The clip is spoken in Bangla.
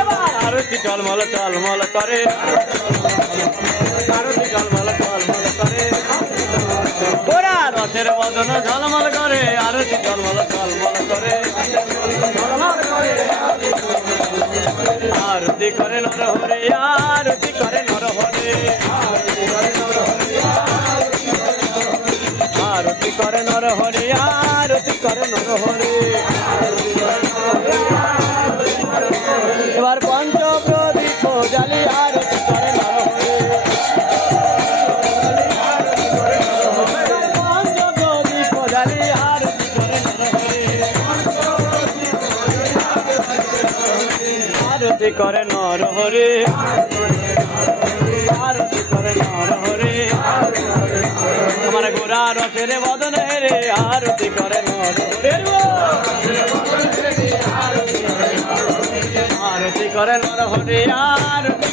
এবার আরতি ঝলমল ঝলমল করে, আরতি ঝলমল ঝলমল করে, ওরা রসের বদন ঝলমল করে, আরতি ঝলমল ঝলমল করে, আরতি করে নর হরে, আরতি করে নর হরে, আরতি করে নর হরে, আরতি করে নর হরে। এবার পঞ্চপ্রদীপ জ্বালি আরতি করে নর হরে, পঞ্চপ্রদীপ জ্বালি আরতি করে নর হরে, আরতি করে নর হরে, আরতি করে নর হরে। আমার গোরা রসের বদনে রে আরতি করে নর হরে, আরতি করে নর হরে, আরতি